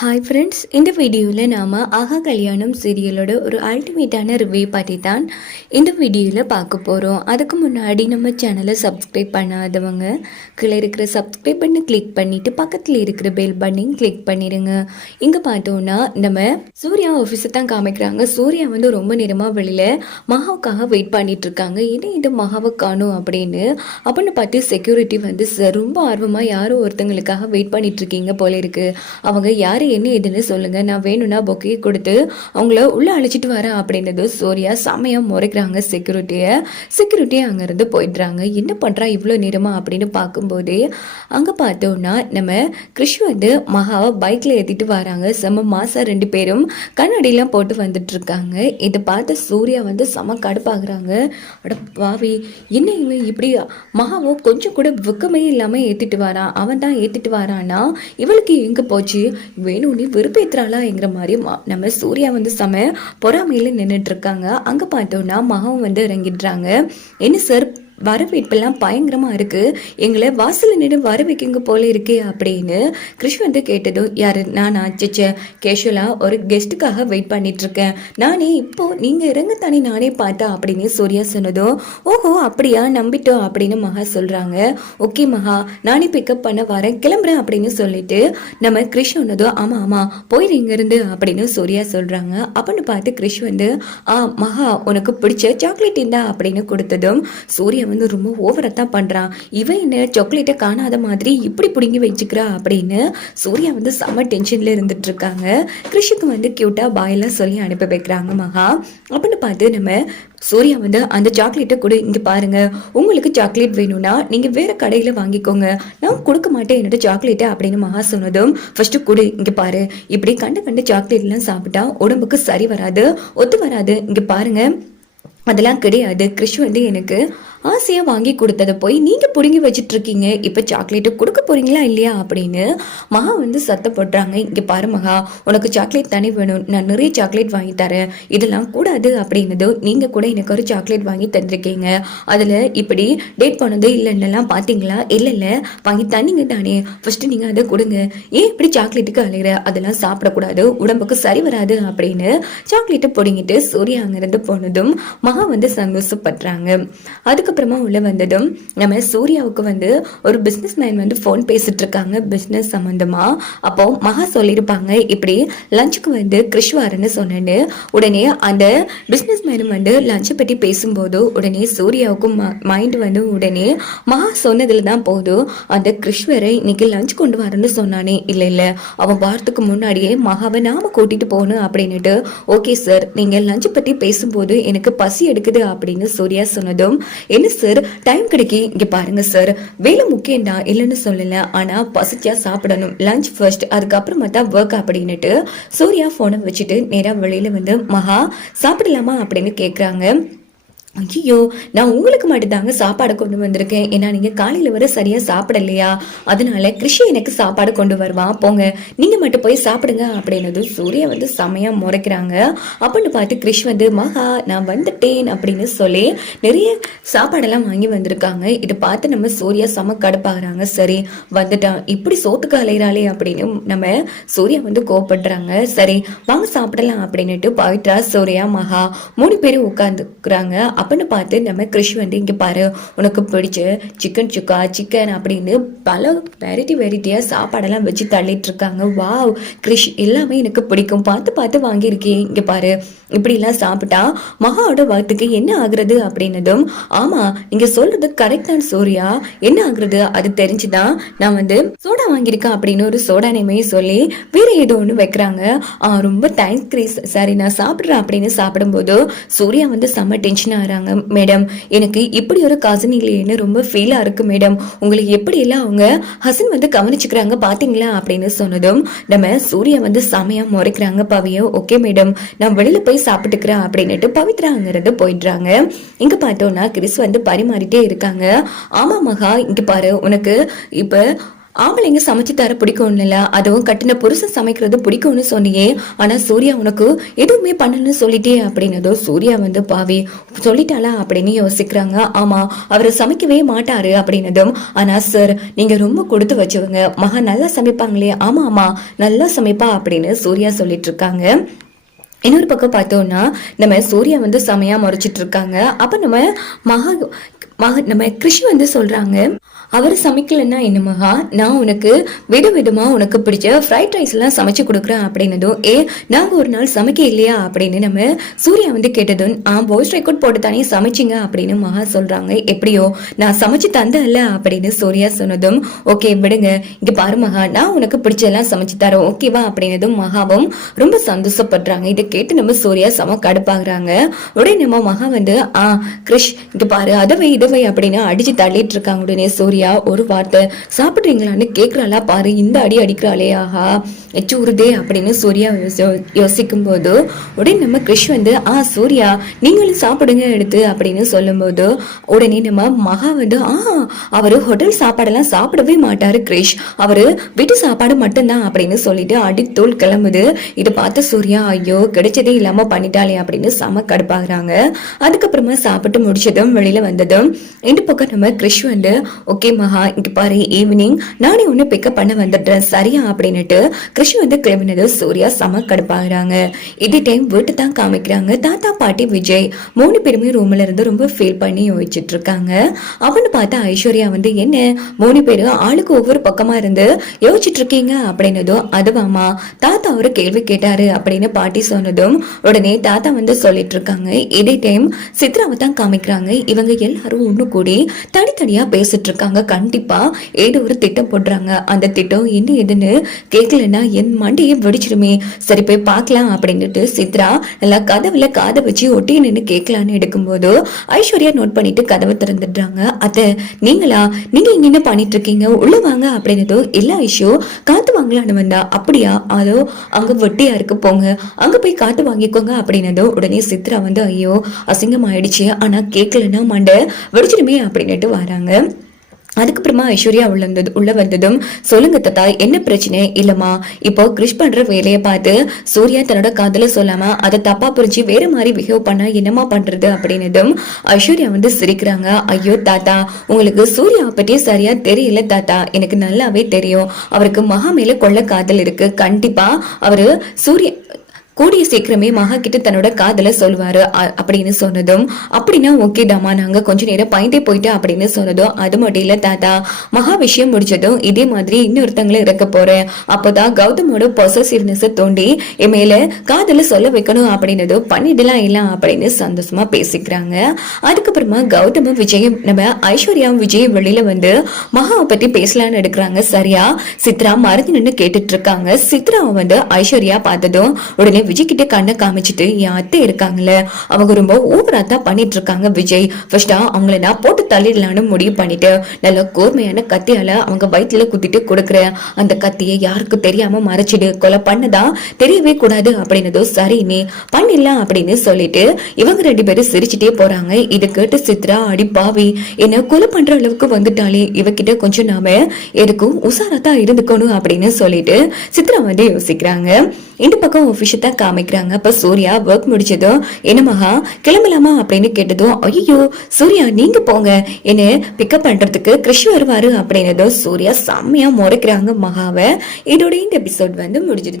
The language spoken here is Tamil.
ஹாய் ஃப்ரெண்ட்ஸ், இந்த வீடியோவில் நாம் ஆஹா கல்யாணம் சீரியலோட ஒரு அல்டிமேட்டான ரிவ்யூ பற்றி தான் இந்த வீடியோவில் பார்க்க போகிறோம். அதுக்கு முன்னாடி நம்ம சேனலை சப்ஸ்கிரைப் பண்ணாதவங்க கீழே இருக்கிற சப்ஸ்கிரைப் பண்ணி கிளிக் பண்ணிவிட்டு பக்கத்தில் இருக்கிற பெல் பட்டனையும் கிளிக் பண்ணிடுங்க. இங்கே பார்த்தோன்னா நம்ம சூர்யா ஆஃபீஸை தான் காமிக்கிறாங்க. சூர்யா வந்து ரொம்ப நேரமாக வெளியில் மகாவுக்காக வெயிட் பண்ணிட்டு இருக்காங்க. இது மகாவை காணும் அப்படின்னு பார்த்து செக்யூரிட்டி வந்து ரொம்ப ஆர்வமாக யாரும் ஒருத்தங்களுக்காக வெயிட் பண்ணிட்டு இருக்கீங்க போல இருக்கு. அவங்க யார் என்ன இதுன்னு சொல்லுங்க, நான் வேணும்னா பொக்கையை கொடுத்து அவங்கள உள்ள அழைச்சிட்டு வரேன் அப்படின்னது சூர்யா செமையா முறைக்கிறாங்க. செக்யூரிட்டியை அங்கிருந்து போயிடுறாங்க. என்ன பண்றா இவ்வளோ நேரமா அப்படின்னு பார்க்கும்போதே அங்க பார்த்தோம்னா நம்ம கிருஷ் வந்து மகாவை பைக்ல ஏத்திட்டு வராங்க. செம மாசா ரெண்டு பேரும் கண்ணாடியெல்லாம் போட்டு வந்துட்டு இருக்காங்க. இதை பார்த்து சூர்யா வந்து செம கடுப்பாகிறாங்க. அட பாவி, என்ன இவன் இப்படி மகாவோ கொஞ்சம் கூட வெக்கமே இல்லாம ஏத்திட்டு வரான். அவன் தான் ஏத்திட்டு வரானா, இவளுக்கு எங்க போச்சு, வேணும்னு விருப்பேத்துறாளாங்கிற மாதிரி நம்ம சூர்யா வந்து செம பொறாமையில நின்றுட்டு இருக்காங்க. அங்க பார்த்தோம்னா மகம் வந்து இறங்கிடுறாங்க. என்ன சார், வரவேற்பெல்லாம் பயங்கரமாக இருக்குது, எங்களை வாசல் நின்று வர வைக்குங்க போல இருக்கே அப்படின்னு கிருஷ் வந்து கேட்டதும், யாரு நானா சிச்ச கேஷுவலாக ஒரு கெஸ்ட்டுக்காக வெயிட் பண்ணிட்டு இருக்கேன் நானே, இப்போ நீங்கள் இறங்கத்தானே நானே பார்த்தேன் அப்படின்னு சூர்யா சொன்னதும், ஓஹோ அப்படியா நம்பிட்டோம் அப்படின்னு மகா சொல்கிறாங்க. ஓகே மகா, நானே பிக்கப் பண்ண வரேன், கிளம்புறேன் அப்படின்னு சொல்லிட்டு நம்ம கிருஷ் சொன்னதும், ஆமாம் ஆமாம் போயிரு இங்கேருந்து அப்படின்னு சூர்யா சொல்கிறாங்க. அப்படின்னு பார்த்து கிருஷ் வந்து, மகா உனக்கு பிடிச்ச சாக்லேட் இருந்தா அப்படின்னு கொடுத்ததும் சூர்யா வந்து ரொம்ப ஓவரா தான் பண்றான். இவன் என்ன சாக்லேட்டை காணாத மாதிரி இப்படி பிடுங்கி வச்சுக்கிறா அப்படின்னு சூர்யா வந்து செம்ம டென்ஷன்ல இருந்துட்டு இருக்காங்க. கிருஷிக்கு வந்து கியூட்டா பாயெல்லாம் சொல்லி அனுப்பி வைக்கிறாங்க மகா. அப்படின்னு பார்த்து நம்ம சூர்யா வந்து அந்த சாக்லேட்டை கொடு, இங்க பாருங்க, உங்களுக்கு சாக்லேட் வேணும்னா நீங்க வேற கடையில வாங்கிக்கோங்க, நான் கொடுக்க மாட்டேன் என்னோட சாக்லேட்டை அப்படின்னு மகா சொன்னதும், ஃபர்ஸ்ட் கொடு, இங்க பாரு, இப்படி கண்டு சாக்லேட் எல்லாம் சாப்பிட்டா உடம்புக்கு சரி வராது, ஒத்து வராது, இங்க பாருங்க அதெல்லாம் கிடையாது. கிருஷ் வந்து எனக்கு ஆசையாக வாங்கி கொடுத்ததை போய் நீங்கள் பிடுங்கி வச்சுட்டு இருக்கீங்க, இப்போ சாக்லேட்டு கொடுக்க போறீங்களா இல்லையா அப்படின்னு மகா வந்து சத்தப்படுறாங்க. இங்கே பாரு மகா, உனக்கு சாக்லேட் தானே வேணும், நான் நிறைய சாக்லேட் வாங்கி தரேன், இதெல்லாம் கூடாது அப்படின்னதோ, நீங்கள் கூட எனக்கு ஒரு சாக்லேட் வாங்கி தந்திருக்கீங்க, அதில் இப்படி டேட் பண்ணது இல்லைன்னெல்லாம் பார்த்தீங்களா, இல்லை வாங்கி தந்தீங்க தானே, ஃபர்ஸ்ட் நீங்கள் அதை கொடுங்க, ஏன் இப்படி சாக்லேட்டுக்கு அலைகிற, அதெல்லாம் சாப்பிடக்கூடாது, உடம்புக்கு சரி வராது அப்படின்னு சாக்லேட்டை பிடிங்கிட்டு சூர்யா அங்கிருந்து போனதும் மகா வந்து சந்தோஷப்படுறாங்க. அதுக்கப்புறமா உள்ள வந்ததும் நம்ம சூர்யாவுக்கு வந்து ஒரு பிஸ்னஸ் மேன் வந்து ஃபோன் பேசிட்டு இருக்காங்க பிஸ்னஸ் சம்பந்தமா. அப்போ மகா சொல்லியிருப்பாங்க, இப்படி லஞ்சுக்கு வந்து கிருஷ் வாரன்னு சொன்னேன்னு. உடனே அந்த பிஸ்னஸ் மேனும் வந்து லஞ்சை பற்றி பேசும்போது உடனே சூர்யாவுக்கும் மைண்ட் வந்து உடனே மகா சொன்னதுல தான் போதும், அந்த கிருஷ் வேற இன்னைக்கு லஞ்ச் கொண்டு வரேன்னு சொன்னானே, இல்லை அவன் வாரத்துக்கு முன்னாடியே மகாவை நாம கூட்டிட்டு போகணும் அப்படின்னுட்டு, ஓகே சார், நீங்க லஞ்சை பற்றி பேசும்போது எனக்கு பசி எடுக்குது அப்படின்னு சூர்யா சொன்னதும், என்ன சார் டைம் கிடைக்கி, இங்க பாருங்க சார், வேலை முக்கியம் தான் இல்லைன்னு சொல்லல, ஆனா பசிச்சா சாப்பிடணும், லஞ்ச் ஃபர்ஸ்ட், அதுக்கப்புறமா தான் ஒர்க் அப்படின்னுட்டு சூர்யா போனை வச்சுட்டு நேரா வெளியில வந்து, மகா சாப்பிடலாமா அப்படின்னு கேக்குறாங்க. ஐயோ, நான் உங்களுக்கு மட்டும்தாங்க சாப்பாடு கொண்டு வந்திருக்கேன், ஏன்னா நீங்க காலையில வர சரியா சாப்பிடலையா, அதனால கிருஷி எனக்கு சாப்பாடு கொண்டு வருவான், போங்க நீங்க மட்டும் போய் சாப்பிடுங்க அப்படின்னது சூர்யா வந்து செமையா முறைக்கிறாங்க. அப்படின்னு பார்த்து கிருஷ் வந்து, மகா நான் வந்துட்டேன் அப்படின்னு சொல்லி நிறைய சாப்பாடெல்லாம் வாங்கி வந்திருக்காங்க. இதை பார்த்து நம்ம சூர்யா செம கடுப்பாகிறாங்க. சரி வந்துட்டான், இப்படி சோத்துக்கு அலையிறாளே அப்படின்னு நம்ம சூர்யா வந்து கோவப்படுறாங்க. சரி வாங்க சாப்பிடலாம் அப்படின்னுட்டு பவித்ரா சூர்யா மகா 3 பேரும் உட்காந்துக்கிறாங்க. அப்படின்னு பார்த்து நம்ம கிருஷ் வந்து, இங்கே பாரு, உனக்கு பிடிச்ச சிக்கன் சுக்கா, சிக்கன் அப்படின்னு பல வெரைட்டியா சாப்பாடெல்லாம் வச்சு தள்ளிட்டு இருக்காங்க. வாவ் கிருஷ், எல்லாமே எனக்கு பிடிக்கும், பார்த்து வாங்கியிருக்கேன், இங்கே பாரு, இப்படிலாம் சாப்பிட்டா மகாவோட வயிற்றுக்கு என்ன ஆகுறது அப்படின்னதும், ஆமா நீங்க சொல்றது கரெக்ட் தான் சூர்யா, என்ன ஆகுறது அது தெரிஞ்சுதான் நான் வந்து சோடா வாங்கியிருக்கேன் அப்படின்னு ஒரு சோடா நேமையை சொல்லி வேற ஏதோ ஒன்று வைக்கிறாங்க. ரொம்ப தேங்க்ஸ் கிரீஸ், சரி நான் சாப்பிட்றேன் அப்படின்னு சாப்பிடும்போது சூர்யா வந்து செம்ம டென்ஷன் ஆகிறாங்க. மேடம், எனக்கு இப்படி ஒரு கசின் இல்லையேன்னு ரொம்ப ஃபீலா இருக்கு மேடம், உங்களுக்கு எப்படி எல்லாம் அவங்க ஹசன் வந்து கவனிச்சுக்கிறாங்க பாத்தீங்களா அப்படின்னு சொன்னதும் நம்ம சூர்யா வந்து செமையா முறைக்கிறாங்க. பவியோ, ஓகே மேடம், நான் வெளியில போய் சாப்பிட்டுக்கிறேன் அப்படின்னுட்டு பவித்ரா அங்கிருந்து போயிடுறாங்க. இங்க பார்த்தோம்னா கிறிஸ் வந்து பரிமாறிட்டே இருக்காங்க. ஆமா மகா, இங்க பாரு, உனக்கு இப்ப ஆம்பளைங்க சமைச்சு தர பிடிக்கும்ல, அதுவும் கட்டின புருஷன் சமைக்கிறது பிடிக்கும்னு சொன்னியே, ஆனா சூர்யா உனக்கு எதுவுமே பண்ணலன்னு சொல்லிட்டே அப்படின்னதோ சூர்யா வந்து பாவி சொல்லிட்டாளா அப்படின்னு யோசிக்கிறாங்க. ஆமா, அவரு சமைக்கவே மாட்டாரு அப்படின்னதும், ஆனா சார் நீங்க ரொம்ப கொடுத்து வச்சவங்க, மகா நல்லா சமைப்பாங்களே, ஆமா ஆமா நல்லா சமைப்பா அப்படின்னு சூர்யா சொல்லிட்டு இருக்காங்க. இன்னொரு பக்கம் பார்த்தோம்னா நம்ம சூர்யா வந்து செமையா முறைச்சிட்டு இருக்காங்க. அப்ப நம்ம மகா நம்ம கிருஷி வந்து சொல்றாங்க, அவர் சமைக்கலன்னா என்ன மகா, நான் உனக்கு விதவிதமா உனக்கு பிடிச்ச ஃப்ரைட் ரைஸ் எல்லாம் சமைச்சு கொடுக்குறேன் அப்படின்னதும், நாங்க ஒரு நாள் சமைக்க இல்லையா அப்படின்னு நம்ம சூர்யா வந்து கேட்டதும், வாய்ஸ் ரெக்கார்ட் போட்டு தானே சமைச்சிங்க அப்படின்னு மகா சொல்றாங்க. எப்படியோ நான் சமைச்சு தந்தேன்ல அப்படின்னு சூர்யா சொன்னதும், ஓகே விடுங்க, இங்க பாரு மகா, நான் உனக்கு பிடிச்சதெல்லாம் சமைச்சு தரேன் ஓகேவா அப்படின்னதும் மகாவும் ரொம்ப சந்தோஷப்படுறாங்க. இதை கேட்டு நம்ம சூர்யா செம கடுப்பாகிறாங்க. உடனே நம்ம மகா வந்து கிருஷ் இங்க பாரு அதவை இதவை அப்படின்னு அடிச்சு தள்ளிட்டு இருக்காங்க. உடனே சூர்யா ஒரு வார்த்தை சாப்பிடுறீங்களான்னு கேக்குறாளா பாரு, இந்த அடி அடிக்கிறாளே, ஆஹா எச்சூருதே அப்படின்னு சூர்யா யோசிக்கும் போது உடனே நம்ம கிருஷ் வந்து சூர்யா நீங்களும் சாப்பிடுங்க எடுத்து அப்படின்னு சொல்லும் போது உடனே நம்ம மகா வந்து அவரு ஹோட்டல் சாப்பாடெல்லாம் சாப்பிடவே மாட்டாரு கிருஷ், அவரு வீட்டு சாப்பாடு மட்டும்தான் அப்படின்னு சொல்லிட்டு அடித்தூள் கிளம்புது. இதை பார்த்து சூர்யா ஐயோ கிடைச்சதே இல்லாம பண்ணிட்டாலே அப்படின்னு செம கடுப்பாகிறாங்க. அதுக்கப்புறமா சாப்பிட்டு முடிச்சதும் வெளியில வந்ததும் இந்த பக்கம் நம்ம கிருஷ் வந்து ஓகே மகா இங்க பாரு ஈவினிங் நானே ஒண்ணு பிக்கப் பண்ண வந்துடுறேன் சரியா அப்படின்னுட்டு கிருஷ் வந்து கிளம்பினது சூர்யா செம கடுப்பாகிறாங்க. இதே டைம் வீட்டு தான் காமிக்கிறாங்க. தாத்தா பாட்டி விஜய் 3 பேருமே ரூம்ல இருந்து ரொம்ப ஃபீல் பண்ணி யோசிச்சுட்டு இருக்காங்க. அவனு பார்த்தா ஐஸ்வர்யா வந்து என்ன 3 பேரும் ஆளுக்கு ஒவ்வொரு பக்கமா இருந்து யோசிச்சுட்டு இருக்கீங்க அப்படின்னதும், அதுவாமா தாத்தா ஒரு கேள்வி கேட்டாரு அப்படின்னு பாட்டி சொன்னதும் உடனே தாத்தா வந்து சொல்லிட்டு இருக்காங்க. இதே டைம் சித்ராவை தான் காமிக்கிறாங்க. இவங்க எல்லாரும் ஒண்ணு கூடி தனித்தனியா பேசிட்டு இருக்காங்க. கண்டிப்பா ஏதோ ஒரு திட்டம் போடுறாங்க. அந்த திட்டம் என்ன எதுன்னு கேட்கலன்னா என் மண்டையே வெடிச்சிருமே, சரி போய் பார்க்கலாம் அப்படின்னுட்டு சித்ரா நல்லா கதவுல காதை வச்சு ஒட்டி நின்று கேட்கலான்னு எடுக்கும்போது ஐஸ்வர்யா நோட் பண்ணிட்டு கதவை திறந்துடுறாங்க. அத்தை நீங்களா, நீங்க இங்க என்ன பண்ணிட்டு இருக்கீங்க, உள்ள வாங்க அப்படின்னதோ, எல்லா இஷ்யூ காத்து வாங்கலான்னு வந்தா, அப்படியா, அதோ அங்க வெட்டியா இருக்கு போங்க, அங்க போய் காத்து வாங்கிக்கோங்க அப்படின்னதோ உடனே சித்ரா வந்து ஐயோ அசிங்கமாயிடுச்சு, ஆனா கேட்கலன்னா மண்டை வெடிச்சிருமே அப்படின்னுட்டு வராங்க. அதுக்கப்புறமா ஐஸ்வர்யா உள்ள வந்ததும் சொல்லுங்க தத்தா என்ன பிரச்சனை, இல்லம்மா இப்போ கிருஷ் பண்ற வேலையை பார்த்து சூர்யா தன்னோட காதல சொல்லாம அதை தப்பா புரிஞ்சு வேற மாதிரி பிஹேவ் பண்ணா என்னமா பண்றது அப்படின்னதும் ஐஸ்வர்யா வந்து சிரிக்கிறாங்க. ஐயோ தாத்தா உங்களுக்கு சூர்யாவை பத்தி சரியா தெரியல தாத்தா, எனக்கு நல்லாவே தெரியும், அவருக்கு மகா மேல கொள்ள காதல் இருக்கு, கண்டிப்பா அவரு சூர்யா கூடிய சீக்கிரமே மகா கிட்ட தன்னோட காதல சொல்லுவாரு அப்படின்னு சொன்னதும், அப்படின்னா ஓகே தாமா நாங்க கொஞ்ச நேரம் பயந்தே போயிட்டோம் அப்படின்னு சொன்னதும், அது மட்டும் இல்ல தாத்தா மகா விஷயம் முடிச்சதும் இதே மாதிரி இன்னொருத்தங்களை இறக்க போறேன், அப்பதான் கௌதமோட பொசசிவ்னஸ் தோண்டி என் மேல காதல சொல்ல வைக்கணும் அப்படின்னதும் பண்ணிடலாம் இல்ல அப்படின்னு சந்தோஷமா பேசிக்கிறாங்க. அதுக்கப்புறமா கௌதமும் விஜயம் நம்ம ஐஸ்வர்யாவும் விஜயம் வெளியில வந்து மகாவை பத்தி பேசலான்னு எடுக்கிறாங்க. சரியா சித்ரா மறந்து நின்று கேட்டுட்டு இருக்காங்க. சித்ராவை வந்து ஐஸ்வர்யா பார்த்ததும் உடனே விஜய் கிட்ட கண்ணை காமிச்சிட்டு என் அத்தை இருக்காங்கல்ல அவங்க ரொம்ப ஓவரா தான் பண்ணிட்டு இருக்காங்க விஜய், ஃபர்ஸ்டா அவங்கள நான் போட்டு தள்ளிடலான்னு முடிவு பண்ணிட்டு நல்ல கூர்மையான கத்தியால அவங்க வயிற்றுல குத்திட்டு கொடுக்குறேன், அந்த கத்தியை யாருக்கு தெரியாம மறைச்சிடு, கொலை பண்ணதா தெரியவே கூடாது அப்படின்னதோ சரி நீ பண்ணிடலாம் அப்படின்னு சொல்லிட்டு இவங்க 2 பேரும் சிரிச்சுட்டே போறாங்க. இது கேட்டு சித்ரா அடி பாவி என்ன கொலை பண்ற அளவுக்கு வந்துட்டாலே, இவகிட்ட கொஞ்சம் நாம எதுக்கும் உசாரத்தான் இருந்துக்கணும் அப்படின்னு சொல்லிட்டு சித்ரா வந்து யோசிக்கிறாங்க. இந்த பக்கம் ஆபீஸ் தான் காமிக்கிறாங்க. அப்ப சூர்யா ஒர்க் முடிச்சதும் என்ன மகா கிளம்பலாமா அப்படின்னு கேட்டதும், ஐயோ சூர்யா நீங்க போங்க, என்ன பிக்கப் பண்றதுக்கு கிருஷ் வருவாரு அப்படின்னதும் சூர்யா செம்மையா முறைக்கிறாங்க மகாவை. இதோட இந்த எபிசோட் வந்து முடிஞ்சிருக்கு.